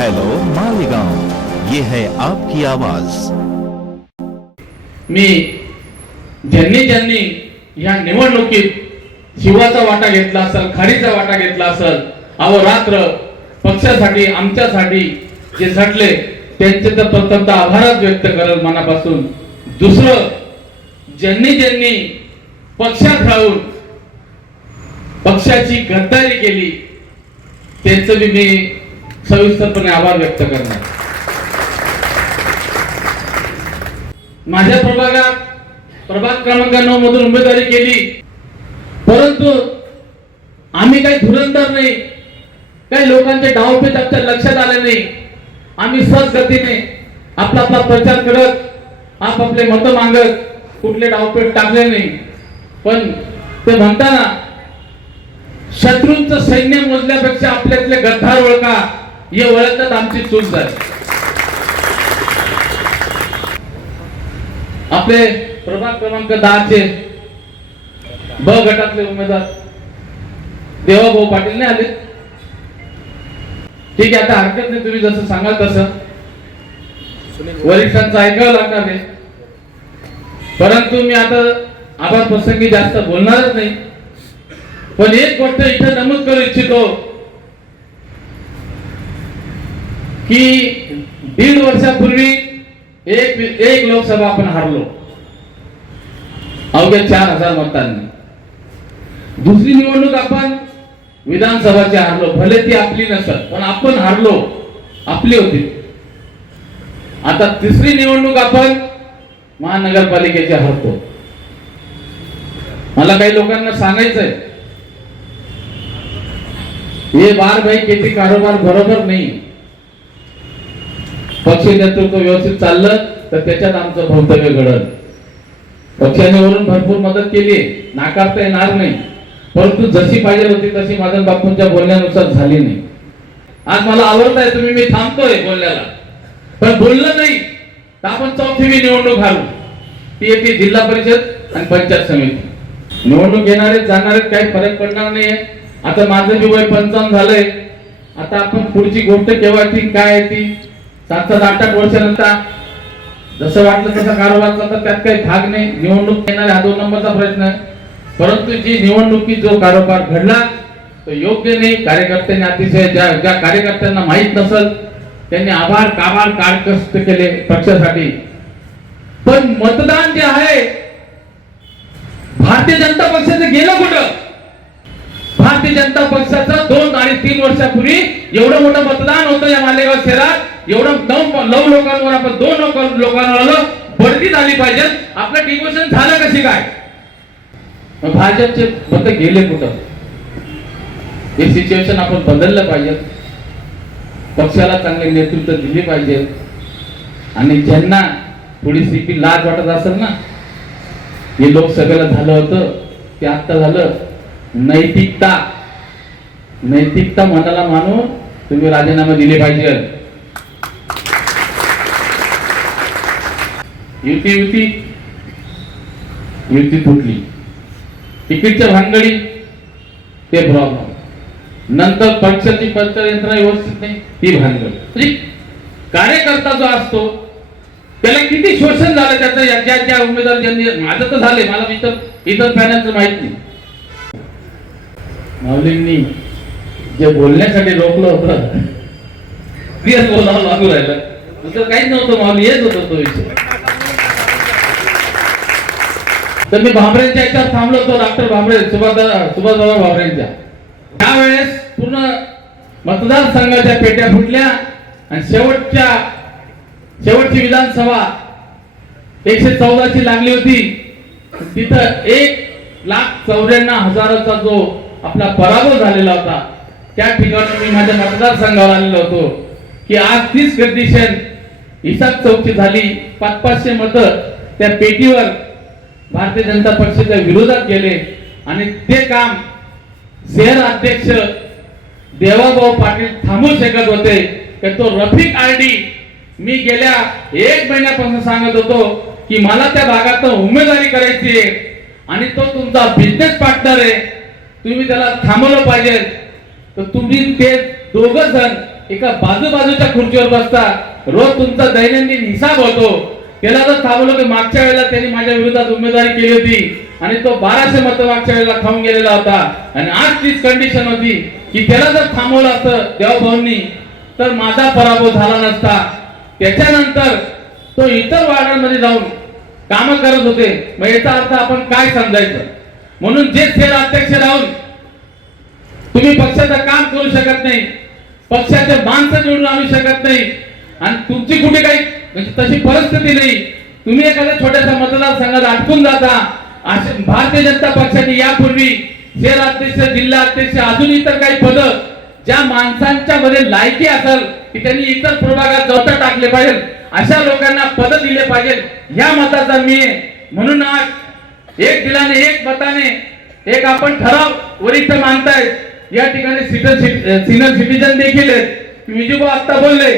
Hello Malegaon, ये है आपकी आवाज। मी ज्यांनी ज्यांनी या निवडणुकीत शिवाचा वाटा घेतला असेल, खारीचा वाटा घेतला असेल, अहोरात्र पक्षासाठी आमच्यासाठी जे झटले त्यांचे तर प्रथमतः आभारच व्यक्त करेल मनापासून। दुसरं, ज्यांनी ज्यांनी पक्षात राहून पक्षाची गद्दारी केली त्यांचं बी मी सविस्तरपणे आभार व्यक्त करणार। माझ्या प्रभाग क्रमांक 9 मधून उमेदवारी केली, परंतु आम्ही काही धुरंधर नाही, काही लोकांचे डावपेच आमच्या लक्षात आले नाही। आम्ही सहज गतीने आपला प्रचार करत आपले मत मागत कुठले डावपेच टाकले नाही। पण ते म्हणताना शत्रूंचं सैन्य मोजल्यापेक्षा आपल्यातले गद्दार ओळखा हे ओळखतात आमची चूक झाली। आपले प्रभाग क्रमांक 10 चे ब गटातले उमेदवार देवाभाऊ पाटील नाही आले। ठीक आहे, आता हरकत नाही, तुम्ही जसं सांगाल तसं वरिष्ठांचं ऐकावं लागणार आहे। परंतु मी आता आभार प्रसंगी जास्त बोलणारच नाही। पण एक गोष्ट इथे नमूद करू इच्छितो की 1.5 वर्षापूर्वी एक लोकसभा आपण हारलो अवघ्या 4,000 मतांनी। दुसरी निवडणूक आपण विधानसभाची हारलो, भले ती आपली नसत पण आपण हारलो, आपली होती। आता तिसरी निवडणूक आपण महानगरपालिकेची हारतो। मला काही लोकांना सांगायचंय, हे बार भाई किती कारोबार बरोबर नाही। पक्ष नेतृत्व व्यवस्थित चाललं तर त्याच्यात आमचं भवितव्य घडलं। पक्षाने वरून भरपूर मदत केली, नाकारता येणार नाही, परंतु जशी पाहिजे होती तशी मदन बापूंच्या बोलण्यानुसार झाली नाही। आज मला आवडत आहे तुम्ही, मी थांबतोय बोलण्याला, पण बोललं नाही तर आपण चौथी निवडणूक हारू। ती येते जिल्हा परिषद आणि पंचायत समिती निवडणूक येणारे जाणारे काही फरक पडणार नाहीये। आता माझं बी वय 55 झालंय। आता आपण पुढची गोष्ट केव्हा ती काय ती 7-7, 8-8 वर्षानंतर जसं वाटलं तसा कारभार चालतात, त्यात काही भाग नाही। निवडणूक येणारे हा 2 नंबरचा प्रश्न आहे, परंतु जी निवडणुकीत जो कारभार घडला तो योग्य नाही। कार्यकर्त्यांनी अतिशय ज्या कार्यकर्त्यांना माहित नसल त्यांनी काबार कष्ट केले पक्षासाठी। पण मतदान जे आहे भारतीय जनता पक्षाचं गेलं कुठं? भारतीय जनता पक्षाचं 2 आणि 3 वर्षापूर्वी एवढं मोठं मतदान होतं या मालेगाव शहरात। एवढं 9 लोकांवर आपण 2 लोकांवर बढती झाली पाहिजे। आपलं डिमोशन झालं कशी काय? भाजपचे मत गेले कुठं? हे सिच्युएशन आपण बदललं पाहिजे। पक्षाला चांगले नेतृत्व दिले पाहिजे। आणि ज्यांना थोडीशी लाज वाटत असेल ना, हे लोकसभेला झालं होतं ते आता झालं। नैतिकता मनाला मानून तुम्ही राजीनामा दिले पाहिजे। युती तुटली, तिकीटच्या भानगडी ते प्रॉब्लेम, नंतर पक्षाची प्रचार यंत्रणा व्यवस्थित नाही ती भानगड। कार्यकर्ता जो असतो त्याला किती शोषण झालं त्याचं, ज्या उमेदवार ज्यांनी, माझं तर झाले, मला इतर पॅनलचं माहित नाही। माऊलींनी जे बोलण्यासाठी रोखलं होतं तेच बोलावं लागू राहिलं, दुसरं काहीच नव्हतं। माऊली येत होतं तो विषय। तर मी भामरेंच्या याच्यावर थांबलो होतो, डॉक्टर भामरे, सुभाषबाबा भामरेंच्या। त्यावेळेस पूर्ण मतदारसंघाच्या पेट्या फुटल्या आणि शेवटची विधानसभा 114 ची लागली होती। तिथं 1,94,000चा जो आपला पराभव झालेला होता, त्या ठिकाणी मी माझ्या मतदारसंघावर आलेलो होतो की आज तीच कंडिशन हिसाब चौकशी झाली। 500-500 मत त्या पेटीवर भारतीय जनता पक्षाच्या विरोधात गेले आणि ते काम शहर अध्यक्ष देवाभाऊ पाटील थांबवू शकत होते। तो रफिक आरडी मी गेल्या 1 महिन्यापासून सांगत होतो की मला त्या भागात उमेदवारी करायची आहे आणि तो तुमचा बिझनेस पार्टनर आहे, तुम्ही त्याला थांबवलं पाहिजे। तर तुम्ही ते दोघं जण एका बाजूच्या खुर्चीवर बसता, रोज तुमचा दैनंदिन हिसाब होतो. त्याला जर थांबवलं की मागच्या वेळेला त्यांनी माझ्या विरोधात उमेदवारी केली होती आणि तो 1200 मतं मागच्या वेळेला खाऊन गेलेला होता आणि आज तीच कंडिशन होती की त्याला जर थांबवलं असतं देवभाऊंनी तर माझा पराभव झाला नसता. त्याच्यानंतर तो इतर वार्डांमध्ये जाऊन काम करत होते. मग याचा अर्थ आपण काय समजायचं? म्हणून जे शहर अध्यक्ष राहून तुम्ही पक्षाचं काम करू शकत नाही, पक्षाचे माणसं निवडून आणू शकत नाही आणि तुमची कुठे काही म्हणजे तशी परिस्थिती नाही, तुम्ही एखाद्या छोट्याशा मतदारसंघात अटकून जाता. असे भारतीय जनता पक्षाने यापूर्वी शहर अध्यक्ष, जिल्हा अध्यक्ष, अजून इतर काही पद ज्या माणसांच्या मध्ये लायकी असेल की त्यांनी इतर प्रभागात जवळ टाकले पाहिजे अशा लोकांना पद दिले पाहिजे, ह्या मताचा मी आहे. म्हणून आज एक दिलाने एक मताने एक आपण ठराव वरिष्ठ मानताय. या ठिकाणी सिनियर सिटीजन देखील आहेत. विजूभाऊ आता बोलले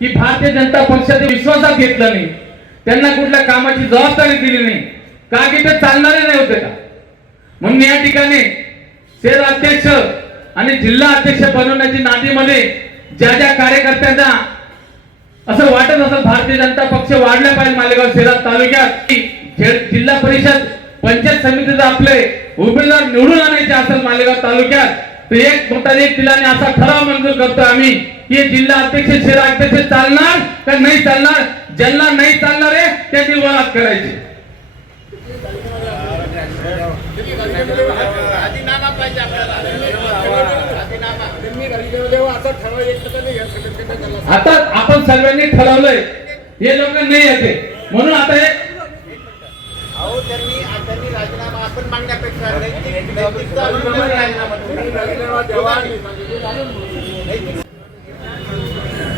की भारतीय जनता पक्षाचे विश्वासात घेतलं नाही, त्यांना कुठल्या कामाची जबाबदारी दिली नाही, का की ते चालणारे नाही होते का? म्हणून या ठिकाणी शहर अध्यक्ष आणि जिल्हा अध्यक्ष बनवण्याची नादीमध्ये ज्या कार्यकर्त्यांना असं वाटत असेल भारतीय जनता पक्ष वाढला पाहिजे मालेगाव शहरात तालुक्यात, जिल्हा परिषद पंचायत समितीचे आपले उमेदवार निवडून आणायचे असेल मालेगाव तालुक्यात तर एक मताने एक दिलाने असा ठराव मंजूर करतो आम्ही की जिल्हा अध्यक्ष, शहर अध्यक्ष चालणार का नाही चालणार, ज्यांना नाही चालणार आहे त्यांनी वरात करायची. आता आपण सर्वांनी ठरवलंय हे लोक नाही येते म्हणून आता हे राजीनामा आपण मागण्यापेक्षा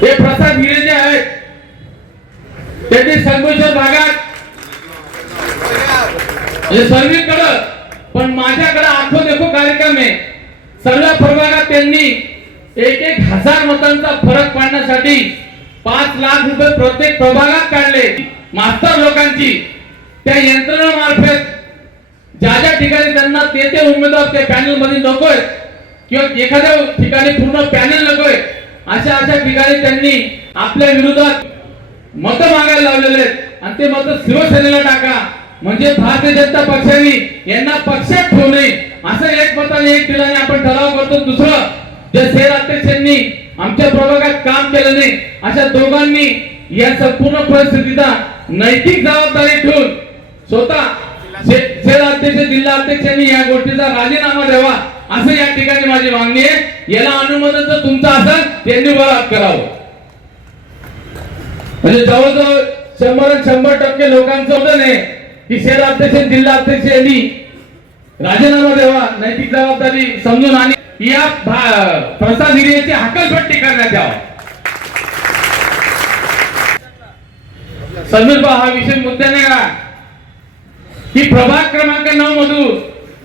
हे प्रसाद हिरे जे आहेत त्यांनी संगमेश्वर भागात हे सर्वीकडं पण माझ्याकडे आखो देखो कार्यक्रम आहे. सर्व प्रभागात त्यांनी 1,000 मतांचा फरक पाडण्यासाठी 5 लाख रुपये प्रत्येक प्रभागात काढले. मास्तर लोकांची त्या यंत्रणेमार्फत ज्या ठिकाणी त्यांना ते उमेदवार त्या पॅनल मध्ये नकोय किंवा एखाद्या ठिकाणी पूर्ण पॅनल नकोय अशा ठिकाणी त्यांनी आपल्या विरोधात मत मागायला लावलेले आहेत आणि ते मत शिवसेनेला टाका म्हणजे भारतीय जनता पक्षाने यांना पक्षात ठेवू नये असं एक मताने एक दिलाने आपण ठराव करतो. दुसरं जे शहर अध्यक्षांनी आमच्या प्रभागात काम केलं नाही अशा दोघांनी या संपूर्ण परिस्थितीचा नैतिक जबाबदारी ठेवून स्वतः शहर अध्यक्ष, जिल्हा अध्यक्षांनी या गोष्टीचा राजीनामा द्यावा असं या ठिकाणी माझी मागणी आहे. याला अनुमोदन जर तुमचं असेल त्यांनी वरात करावं. म्हणजे जवळजवळ 100% लोकांचं होतं नाही की शहर अध्यक्ष, जिल्हा अध्यक्ष यांनी राजीनामा द्यावा, नैतिक जबाबदारी समजून आणि या प्रसाद हिरेची हकालपट्टी करण्यात यावा. समीर भाऊ हा विषय मुद्द्याने का की प्रभाग क्रमांक 9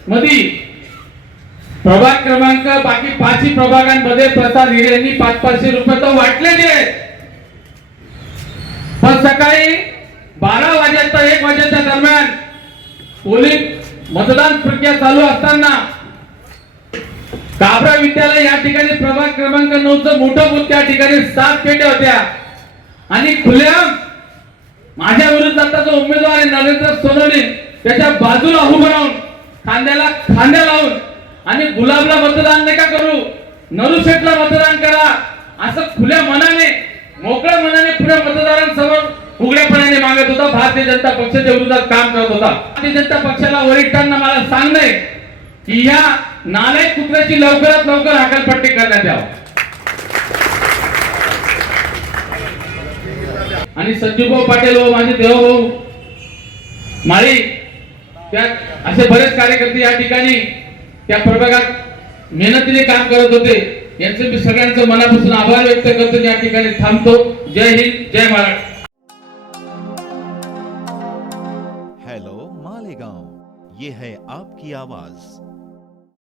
मध्ये प्रभाग क्रमांक बाकी 5 प्रभागांमध्ये प्रसाद हिरे यांनी 500 रुपये तर वाटलेले आहेत. पण सकाळी 12 वाजेच्या 1 वाजेच्या दरम्यान पोलिंग मतदान प्रक्रिया चालू असताना काबरा विद्यालय या ठिकाणी प्रभाग क्रमांक 9चं मोठं बूथ त्या ठिकाणी 7 पेट्या होत्या आणि खुल्या माझ्या विरोधात जो उमेदवार आहे नरेंद्र सोनवणे त्याच्या बाजूला उभं राहून खांद्याला खांद्या लावून आणि गुलाबला मतदान नका करू, नरुशेठला मतदान करा असं खुल्या मनाने मोकळ्या मनाने पुढे मतदारांसमोर उघड्यापणाने मागत होता. भारतीय जनता पक्षाच्या विरोधात काम करत होता. भारतीय जनता पक्षाला वरिष्ठांना मला सांगणे की या नालायक कुत्र्याची लवकरात लवकर हकालपट्टी करण्यात यावी. आणि संजूभाऊ पाटील व माझे देवभाऊ माळी त्या असे बरेच कार्यकर्ते या ठिकाणी त्या प्रभागात मेहनतीने काम करत होते. यांचे मी सगळ्यांचं मनापासून आभार व्यक्त करतो. या ठिकाणी थांबतो. जय हिंद, जय महाराष्ट्र. हेलो मालेगांव, ये है आपकी आवाज.